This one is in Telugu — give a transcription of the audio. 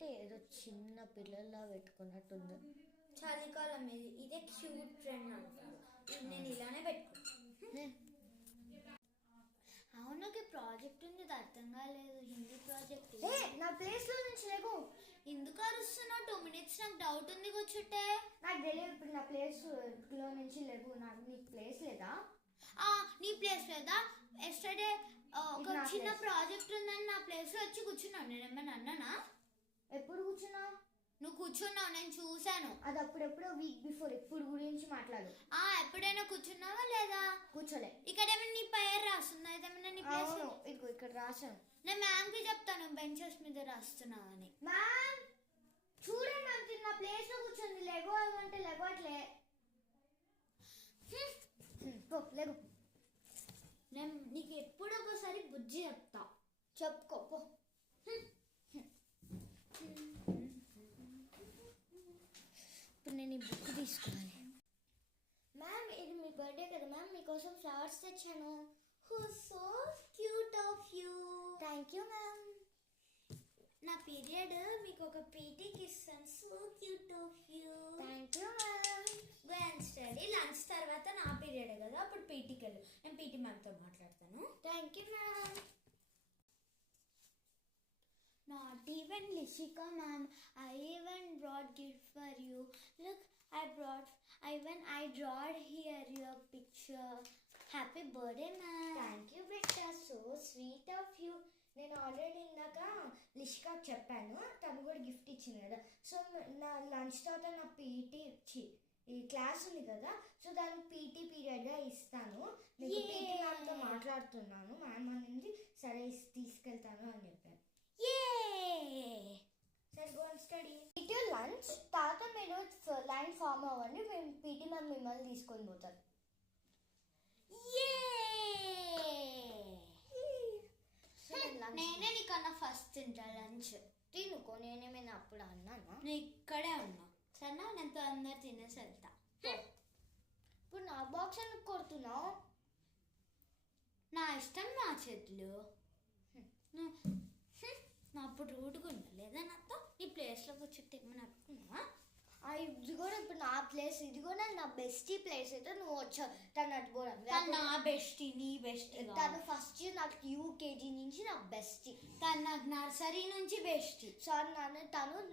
కాబట్టి ఏదో చిన్న పిల్లల్లా పెట్టుకున్నట్టుంది. చలికాలం ఇదే క్యూట్ ట్రెండ్ అంటారు. నేను ఇలానే పెట్టుకున్నాను. అవును, నాకు ప్రాజెక్ట్ ఉంది, అర్థం కాలేదు. హిందీ ప్రాజెక్ట్. నా ప్లేస్ లో నుంచి లేవు. ఎందుకు అరుస్తున్నావు? 2 minutes నాకు డౌట్ ఉంది కూర్చుంటే. నాకు తెలియదు. ఇప్పుడు నా ప్లేస్ లో నుంచి లేవు. నాకు నీకు ప్లేస్ లేదా? నీ ప్లేస్ లేదా? ఎస్టర్డే ఒక చిన్న ప్రాజెక్ట్ ఉందని నా ప్లేస్ లో వచ్చి కూర్చున్నావు. నేను ఏమన్నా అన్నానా? ఎప్పుడు కూర్చున్నా? నువ్వు కూర్చున్నావు, నేను చూసాను. అది అప్పుడెప్పుడో వీక్ బిఫోర్. ఎప్పుడు గురించి మాట్లాడు. ఎప్పుడైనా కూర్చున్నావా లేదా? కూర్చోలే. ఇక్కడ ఏమైనా నీ పేరు రాస్తుందా? ఇదేమన్నా నీ ప్లేస్? ఇదిగో ఇక్కడ రాశాను. నేను మ్యామ్ కి చెప్తాను బెంచెస్ మీద రాస్తున్నావని. మ్యామ్ చూడండి మ్యామ్, నా ప్లేస్ లో కూర్చొని లెగో అంటే లెగోట్లే. లేగు. నేను నీకు ఎప్పుడు ఒకసారి బుజ్జి చెప్తా. చెప్పుకో పో. ఇప్పుడు నేను ఈ బుక్ తీసుకోవాలి. మ్యామ్ ఇది మీ బర్త్డే కదా మ్యామ్, మీకోసం ఫ్లవర్స్ తెచ్చాను. So cute of you. Thank you ma'am. నా పీరియడ్ మీకు ఒక పీటీకి ఇస్తాను. So cute of you. Thank you ma'am. Go and study. Lunch తర్వాత నా పీరియడ్ కదా, అప్పుడు పీటీకి వెళ్ళు. నేను పీటీ మ్యామ్తో మాట్లాడతాను. Thank you ma'am. Not even Lishika ma'am, I even brought gift for you. Look, I drawed here your picture. Happy birthday ma'am. Thank you బెట్టా, సో స్వీట్ ఆఫ్ యూ. నేను ఆల్రెడీ ఇందాక లిషికాకి చెప్పాను, తను కూడా గిఫ్ట్ ఇచ్చింది కదా. సో నా లంచ్ తర్వాత నా ఈ క్లాస్ ఉంది కదా, సో దానికి పీటీ పీరియడ్గా ఇస్తాను. నేను పీటీ మ్యామ్తో మాట్లాడుతున్నాను. మ్యామ్ అనింది సరే తీసుకెళ్తాను అని చెప్పాను. సరే go and study. It lunch తర్వాత మీరు లైన్ ఫామ్ అవ్వండి, మేము పీటీ మ్యామ్ మిమ్మల్ని తీసుకొని పోతారు. నేనే నీకన్నా ఫస్ట్ తింటా లంచ్. తినుకో, నేనేమైనా అప్పుడు అన్నానా? నువ్వు ఇక్కడే ఉన్నావు సరేనా? నేను తొందర తినేసి వెళ్తా. ఇప్పుడు నా బాక్స్ ఎందుకు కొడుతున్నావు? నా ఇష్టం, నా చేతులు. నా అప్పుడు రూట్గా ఉండలేదా నాతో? నీ ప్లేస్లో కూర్చుంటే ఏమన్నా అనుకున్నావా? ఇది కూడా ఇప్పుడు నా ప్లేస్, ఇది కూడా నా బెస్టీ ప్లేస్. అయితే నువ్వు వచ్చావు తను అట్టుకోవడం. నా బెస్టీ, నీ బెస్టీ. తను ఫస్ట్ నాకు యూకేజీ నుంచి నా బెస్టీ, తను నాకు నర్సరీ నుంచి బెస్టీ. సార్ తను